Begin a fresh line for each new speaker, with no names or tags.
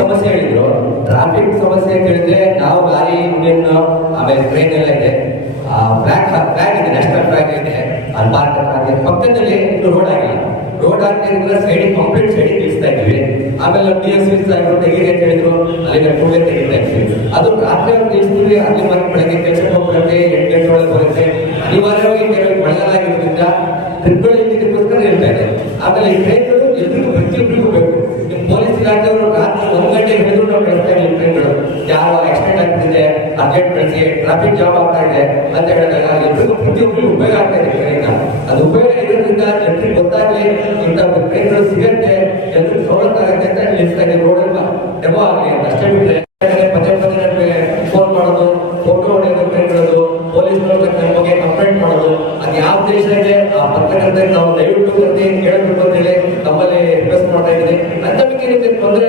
ಸಮಸ್ಯೆ ಹೇಳಿದ್ರು. ಟ್ರಾಫಿಕ್ ಸಮಸ್ಯೆ ಅಂತ ಹೇಳಿದ್ರೆ ನಾವು ಗಾಡಿ ಇಂಡಿಯನ್ ಆಮೇಲೆ ಟ್ರೈನ್ ಎಲ್ಲ ಇದೆ. ಫ್ಲಾಗ್ ಫ್ಲಾಗ್ ಇದೆ ನ್ಯಾಷನಲ್ ಫ್ಲಾಗ್ ಇದೆ. ಅಲ್ಲಿ ಪಾರ್ಕ್ ಹತ್ರ ಪಕ್ಕದಲ್ಲಿ ರೋಡ್ ಆಗಿಲ್ಲ. ರೋಡ್ ಆಗ್ತಿದ್ರೆ ಸೈಡಿಗೆ ಕಾಂಕ್ರೀಟ್ ಸೈಡಿಗೆ ತಿಳಿಸ್ತಾ ಇದ್ವಿ. ಆಮೇಲೆ ಡಿ ಎಸ್ ತೆಗೀರಿ ಅಂತ ಹೇಳಿದ್ರು. ಅಲ್ಲಿಗೆ ಕೂಡಲೇ ತೆಗಿತಾ ಇದ್ವಿ. ಅದು ರಾತ್ರಿ ಅವ್ರು ತಿಳಿಸ್ತೀವಿ ಅಲ್ಲಿ ಮತ್ತೆ ಬೆಳಗ್ಗೆ ಕೆಲಸ ಹೋಗ್ಬಿಡುತ್ತೆ, ಎಂಟು ಗಂಟೆ ಒಳಗೆ ಬರುತ್ತೆ. ಅನಿವಾರ್ಯವಾಗಿ ಕೆಲವು ಮಳೆಗಾಲ ಆಗಿರೋದ್ರಿಂದ ಟ್ರಿಪ್ಗಳು ಇದಕ್ಕೋಸ್ಕರ ಇರ್ತಾ ಇದೆ ಆಮೇಲೆ ಈ ಟ್ರೈನ್ಗಳು ಎಲ್ರಿಗೂ ಪ್ರತಿಯೊಬ್ಬರಿಗೂ ಬೇಕು ನಿಮ್ಮ ಪೊಲೀಸ್ ಇಲಾಖೆಯವರು ರಾತ್ರಿ ಒಂದು ಗಂಟೆಗೆ ಹೇಳಿದ್ರು ನಾವು ಕಳಿಸ್ತಾ ಇಲ್ಲ ಟ್ರೈನ್ಗಳು ಯಾರೋ ಆಕ್ಸಿಡೆಂಟ್ ಆಗ್ತಿದೆ ಅರ್ಜೆಂಟ್ ಕಳಿಸಿ ಟ್ರಾಫಿಕ್ ಜಾಮ್ ಆಗ್ತಾ ಇದೆ ಅಂತ ಹೇಳಿದಾಗ ಎಲ್ರಿಗೂ ಪ್ರತಿಯೊಬ್ಬರಿಗೂ ಉಪಯೋಗ ಆಗ್ತಾ ಇದೆ ಟ್ರೈನ್ ಅದು ಉಪಯೋಗ ಇರೋದ್ರಿಂದ ಜನರಿಗೆ ಗೊತ್ತಾಗ್ಲಿ, ಇಂಥ ಟ್ರೈನ್ಗಳು ಸಿಗತ್ತೆ, ಎಲ್ರಿಗೂ ಸವಲತ್ತು ಆಗುತ್ತೆ ಅಂತ ಲಿಸ್ಟ್ ಆಗಿ ರೋಡ್ ಡೆಮೋ ಆಗಲಿ ಅಷ್ಟೇ ಬಿಟ್ಟರೆ ಪದೇ ಪದೇ ನಮಗೆ ಫೋನ್ ಮಾಡೋದು ಫೋಟೋ ಹೊಡೆಯೋದು ಟ್ರೈನ್ಗಳದು ಪೊಲೀಸ್ ನಮಗೆ ಕಂಪ್ಲೇಂಟ್ ಮಾಡೋದು, ಅದು ಯಾವ ದೇಶ ಇದೆ ಆ ಪತ್ರಕರ್ತರಿಗೆ ನಾವು ದಯವಿಟ್ಟು ಪ್ರತಿ ಕೇಳಬೇಕು ಅಂತ ಹೇಳಿ ನಮ್ಮಲ್ಲಿ ರಿಕ್ವೆಸ್ಟ್ ಮಾಡ್ತಾ ಇದ್ದೀನಿ. ಅಂತ ಬಗ್ಗೆ ನಿಮಗೆ ತೊಂದರೆ